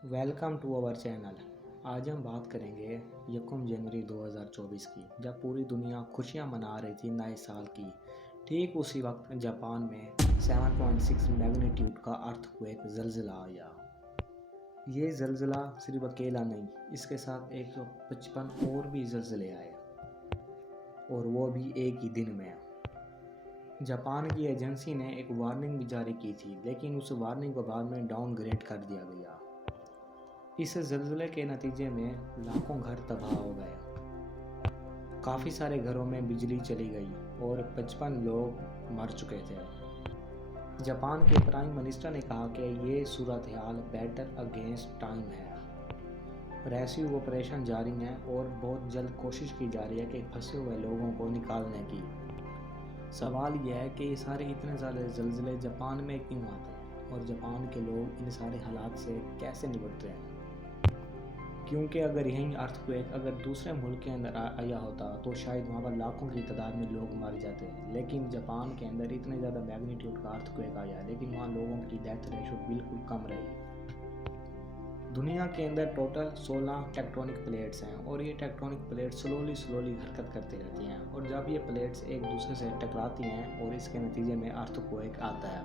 Welcome to our channel. आज हम बात करेंगे 1 जनवरी 2024 की, जब पूरी दुनिया खुशियां मना रही थी नए साल की। ठीक उसी वक्त जापान में 7.6 मैग्नीट्यूड का अर्थक्वेक ज़लज़ला आया। ये ज़लज़ला सिर्फ अकेला नहीं, इसके साथ 155 और भी ज़लज़ले आए, और वो भी एक ही दिन में। जापान की एजेंसी ने एक वार्निंग भी जारी की थी, लेकिन उस वार्निंग को बाद में डाउनग्रेड कर दिया गया। इस ज़लज़ले के नतीजे में लाखों घर तबाह हो गए। काफ़ी सारे घरों में बिजली चली गई और 55 लोग मर चुके थे। जापान के प्राइम मिनिस्टर ने कहा कि ये सूरत हाल बैटल अगेंस्ट टाइम है। रेस्क्यू ऑपरेशन जारी हैं और बहुत जल्द कोशिश की जा रही है कि फंसे हुए लोगों को निकालने की। सवाल यह है कि ये सारे इतने ज़्यादा ज़लज़ले जापान में क्यों आते हैं और जापान के लोग इन सारे हालात से कैसे निपट रहे हैं। क्योंकि अगर यही अर्थक्वेक अगर दूसरे मुल्क के अंदर आया होता तो शायद वहाँ पर लाखों की तादाद में लोग मर जाते। लेकिन जापान के अंदर इतने ज़्यादा मैग्नीट्यूड का अर्थक्वेक आया, लेकिन वहाँ लोगों की डेथ रेशो बिल्कुल कम रही। दुनिया के अंदर टोटल 16 टेक्टोनिक प्लेट्स हैं और ये टेक्टोनिक प्लेट्स स्लोली हरकत करती रहती हैं, और जब ये प्लेट्स एक दूसरे से टकराती हैं और इसके नतीजे में अर्थक्वेक आता है,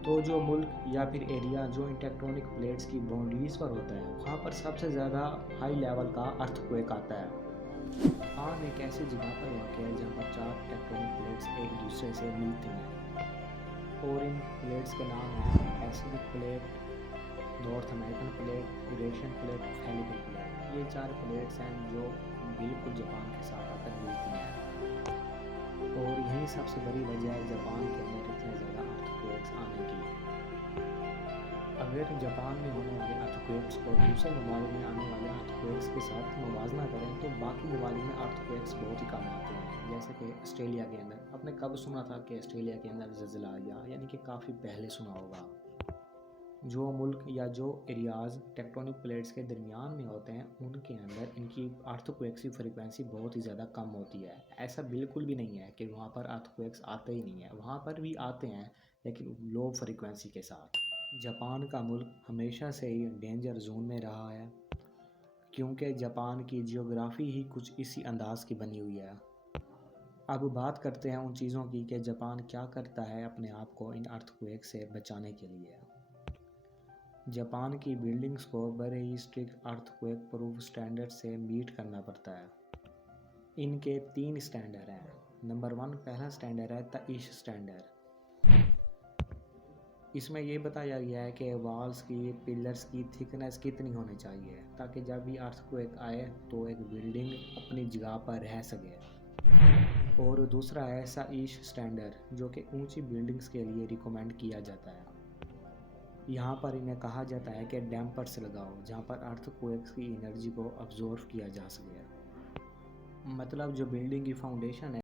तो जो मुल्क या फिर एरिया जो इन टेक्टोनिक प्लेट्स की बाउंड्रीज पर होता है, वहाँ पर सबसे ज़्यादा हाई लेवल का अर्थक्वेक आता है। जापान एक ऐसी जगह पर वाक़ है जहाँ पर 4 टेक्टोनिक प्लेट्स एक दूसरे से मिलती हैं, और इन प्लेट्स के नाम हैं Pacific plate, north American plate, Eurasian plate, helical plate. ये 4 प्लेट्स हैं जो बिल्कुल जापान के साथ आकर मिलती हैं, और यही सबसे बड़ी वजह है जापान के अंदर इतने ज़्यादा अर्थक्वेक्स आने की। अगर जापान में होने वाले अर्थक्वेक्स को दूसरे ममालिक में आने वाले अर्थक्वेक्स के साथ मुवाजना करें तो बाकी ममालिक में अर्थक्वेक्स बहुत ही कम आते हैं। जैसे कि ऑस्ट्रेलिया के अंदर, आपने कब सुना था कि ऑस्ट्रेलिया के अंदर ज़लज़ला आया? यानी कि काफ़ी पहले सुना होगा। जो मुल्क या जो एरियाज़ टेक्टोनिक प्लेट्स के दरमियान में होते हैं, उनके अंदर इनकी अर्थक्वेक्स की फ्रीक्वेंसी बहुत ही ज़्यादा कम होती है। ऐसा बिल्कुल भी नहीं है कि वहाँ पर अर्थक्वेक्स आते ही नहीं है, वहाँ पर भी आते हैं, लेकिन लो फ्रीक्वेंसी के साथ। जापान का मुल्क हमेशा से ही डेंजर जोन में रहा है, क्योंकि जापान की जियोग्राफी ही कुछ इसी अंदाज की बनी हुई है। अब बात करते हैं उन चीज़ों की कि जापान क्या करता है अपने आप को इन अर्थक्वेक से बचाने के लिए। जापान की बिल्डिंग्स को बड़े ही स्ट्रिक्ट अर्थक्वेक प्रूफ स्टैंडर्ड से मीट करना पड़ता है। इनके 3 स्टैंडर्ड हैं। नंबर 1 पहला स्टैंडर्ड है ताइश स्टैंडर्ड। इसमें ये बताया गया है कि वॉल्स की, पिलर्स की थिकनेस कितनी होनी चाहिए ताकि जब भी अर्थक्वेक आए तो एक बिल्डिंग अपनी जगह पर रह सके। और दूसरा है साइश स्टैंडर्ड, जो कि ऊंची बिल्डिंग्स के लिए रिकमेंड किया जाता है। यहाँ पर इन्हें कहा जाता है कि डैम्पर्स लगाओ, जहाँ पर अर्थक्वेक्स की एनर्जी को अब्जॉर्व किया जा सके। मतलब जो बिल्डिंग की फाउंडेशन है